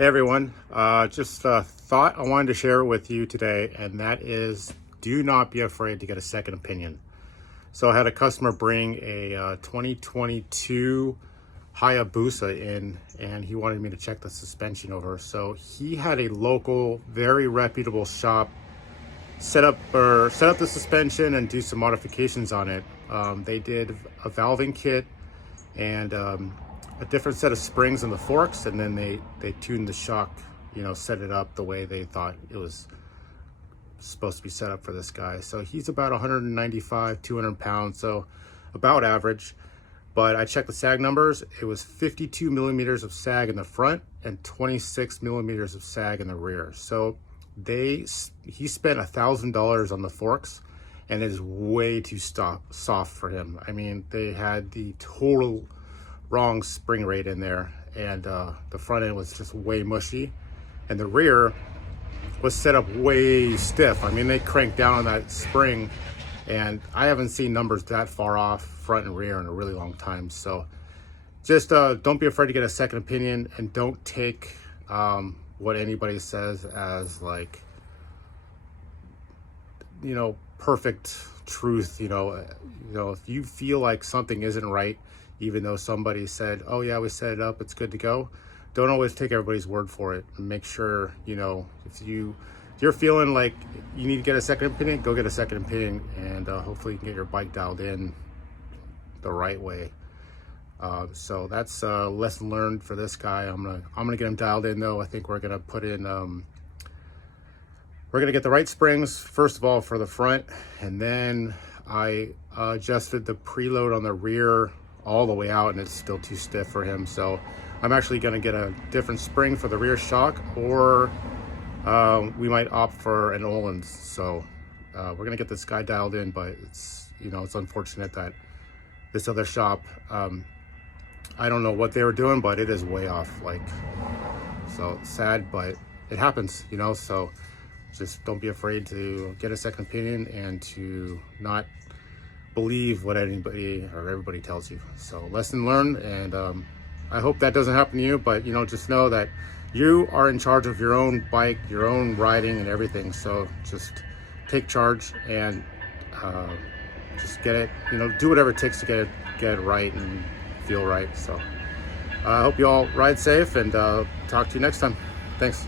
Hey everyone, just a thought I wanted to share with you today, and that is do not be afraid to get a second opinion. So I had a customer bring a 2022 Hayabusa in, and he wanted me to check the suspension over. So he had a local, very reputable shop set up the suspension and do some modifications on it. They did a valving kit and a different set of springs in the forks, and then they tuned the shock, set it up the way they thought it was supposed to be set up for this guy. So he's about 195, 200 pounds, so about average. But I checked the sag numbers. It was 52 millimeters of sag in the front and 26 millimeters of sag in the rear. So he spent $1,000 on the forks, and it is way too soft for him. I mean, they had the total wrong spring rate in there, and the front end was just way mushy, and the rear was set up way stiff. I mean, they cranked down on that spring, and I haven't seen numbers that far off front and rear in a really long time. So just don't be afraid to get a second opinion, and don't take what anybody says as like perfect truth. If you feel like something isn't right, even though somebody said, oh yeah, we set it up, it's good to go, don't always take everybody's word for it. Make sure, if you're feeling like you need to get a second opinion, go get a second opinion, and hopefully you can get your bike dialed in the right way. So that's a lesson learned for this guy. I'm gonna get him dialed in though. I think we're gonna put in we're gonna get the right springs first of all for the front, and then I adjusted the preload on the rear all the way out, and it's still too stiff for him. So I'm actually going to get a different spring for the rear shock, or we might opt for an Öhlins. So we're going to get this guy dialed in, but it's it's unfortunate that this other shop, I don't know what they were doing, but it is way off. So sad, but it happens. So just don't be afraid to get a second opinion and to not believe what anybody or everybody tells you. So lesson learned, and I hope that doesn't happen to you, but just know that you are in charge of your own bike, your own riding and everything. So just take charge and just get it, do whatever it takes to get it right and feel right. So I hope you all ride safe, and talk to you next time. Thanks.